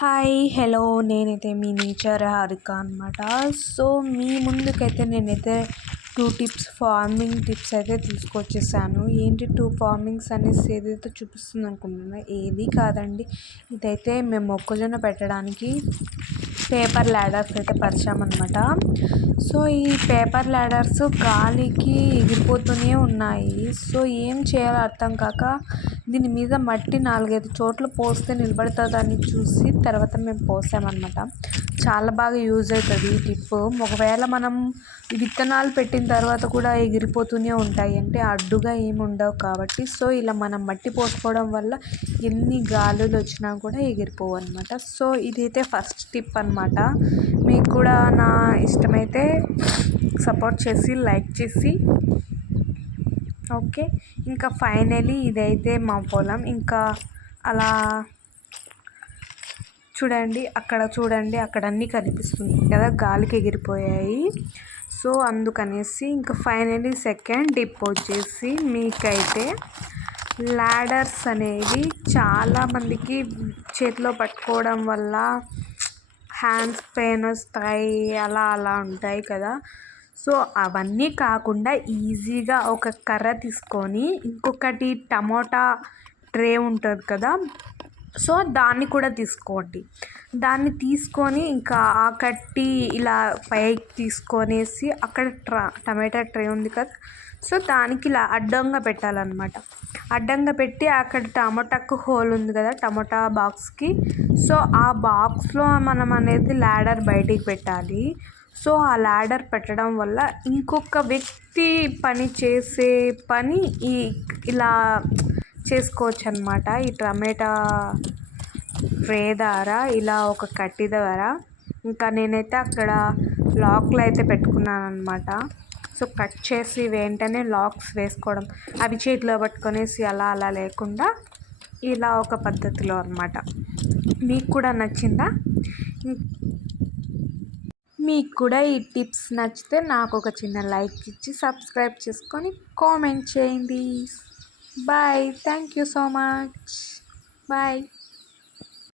Hi hello నేనైతే మీ nature Harika అనమాట. So మీ ముందుకైతే నేనైతే 2 ఫార్మింగ్ టిప్స్ అయితే తీసుకొచ్చేసాను. ఏంటి 2 ఫార్మింగ్స్ అనేసి ఏదైతే చూపిస్తుంది అనుకుంటున్నా, ఏది కాదండి. ఇదైతే మేము మొక్కజొన్న పెట్టడానికి పేపర్ ల్యాడర్స్ అయితే పరిచామన్నమాట. సో ఈ పేపర్ ల్యాడర్స్ గాలికి ఎగిరిపోతూనే ఉన్నాయి. సో ఏం చేయాలో అర్థం కాక దీని మీద మట్టి 4-5 చోట్ల పోస్తే నిలబడుతుందని చూసి తర్వాత మేము పోసామన్నమాట. చాలా బాగా యూజ్ అవుతుంది ఈ టిప్. ఒకవేళ మనం విత్తనాలు పెట్టిన తర్వాత కూడా ఎగిరిపోతూనే ఉంటాయి అంటే అడ్డుగా ఏమి ఉండవు కాబట్టి, సో ఇలా మనం మట్టి పోసుకోవడం వల్ల ఎన్ని గాలులు వచ్చినా కూడా ఎగిరిపోవు అనమాట. సో ఇదైతే ఫస్ట్ టిప్ అనమాట. మీకు కూడా నా ఇష్టమైతే సపోర్ట్ చేసి లైక్ చేసి ఓకే. ఇంకా ఫైనలీ ఇదైతే మా పొలం. ఇంకా అలా చూడండి, అక్కడ అన్నీ కనిపిస్తుంది కదా, గాలికి ఎగిరిపోయాయి. సో అందుకనేసి ఇంకా ఫైనలీ సెకండ్ టిప్ వచ్చేసి, మీకైతే ల్యాడర్స్ అనేవి చాలామందికి చేతిలో పట్టుకోవడం వల్ల హ్యాండ్స్ పెయిన్ వస్తాయి, అలా అలా ఉంటాయి కదా. సో అవన్నీ కాకుండా ఈజీగా ఒక కర్ర తీసుకొని, ఇంకొకటి టమోటా ట్రే ఉంటుంది కదా, సో దాన్ని కూడా తీసుకోండి. దాన్ని తీసుకొని ఇంకా ఆ కట్టి ఇలా పైకి తీసుకొనేసి అక్కడ టమాటా ట్రే ఉంది కదా, సో దానికి ఇలా అడ్డంగా పెట్టాలన్నమాట. అడ్డంగా పెట్టి అక్కడ టమోటాకు హోల్ ఉంది కదా, టమోటా బాక్స్కి, సో ఆ బాక్స్లో మనం అనేది ల్యాడర్ బయటికి పెట్టాలి. సో ఆ ల్యాడర్ పెట్టడం వల్ల ఇంకొక వ్యక్తి పని చేసే పని ఇలా చేసుకోవచ్చు అనమాట. ఈ టమాటా ట్రే ద్వారా ఇలా ఒక కట్టి ద్వారా. ఇంకా నేనైతే అక్కడ లాక్లు అయితే పెట్టుకున్నాను అనమాట. సో కట్ చేసి వెంటనే లాక్స్ వేసుకోవడం, అవి చేతిలో పట్టుకొనేసి అలా అలా లేకుండా ఇలా ఒక పద్ధతిలో అనమాట. మీకు కూడా నచ్చిందా? మీకు కూడా ఈ టిప్స్ నచ్చితే నాకు ఒక చిన్న లైక్ ఇచ్చి సబ్స్క్రైబ్ చేసుకొని కామెంట్ చేయండి. Bye, thank you so much. Bye.